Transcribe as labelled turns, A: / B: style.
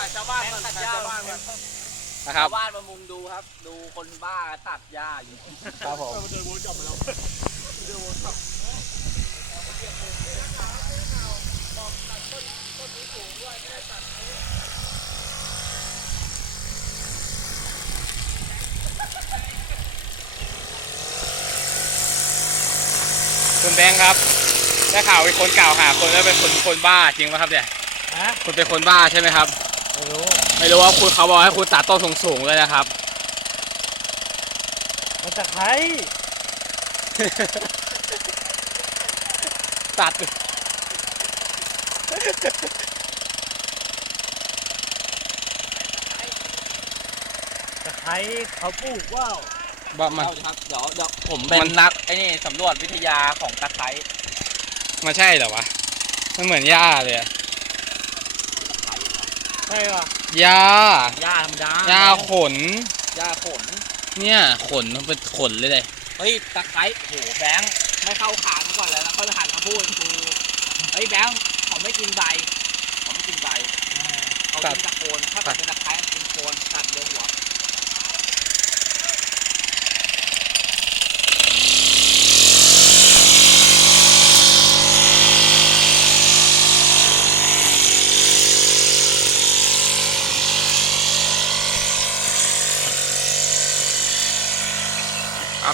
A: ายชาวบ้านก่อนถ่ายชาวบ้านก่อน
B: นะครับ
A: ชาวบ้านมามุงดูครับ ดูคนบ้าตัดหญ้าอยู่
B: ครับผม
C: เดินวนกลับมาแล้วเดินวนกลับ
B: คุณแบงค์ครับได้ข่าวเป็นคนกล่าวหาคนแล้วเป็นคนบ้าจริงไหมครับเนี่ย
C: ฮะ
B: คุณเป็นคนบ้าใช่ไหมครับ
C: ไม่รู้
B: ไม่รู้ว่าคุณเขาบอกให้คุณตัดต้นสูงๆเลยนะครับ
C: มันตะไคร้
B: ตัด
C: ตะไคร้เขาปลูกว่าว
B: บ้ามัน
A: ครับเดี๋ยวผมเป็นนักไอ้นี่สำรวจวิทยาของตะไคร้
B: มันใช่เหรอวะมันเหมือนหญ้าเลยอะ
C: ใช่ป่ะ
B: หญ้า
A: หญ้าธรรมดา
B: หญ้าขน
A: หญ้าขน
B: เนี่ยขนมันเป็นขนเลย
A: เฮ้ยตะไคร้โหแบงค์ไม่เข้าขางก่อนเลยแล้วเขาจะหันมาพูดกูเฮ้ยแบงค์เขาไม่กินใบเขาไม่กินใบเขากินตะโคนถ้าเป็นตะไคร้กินโคน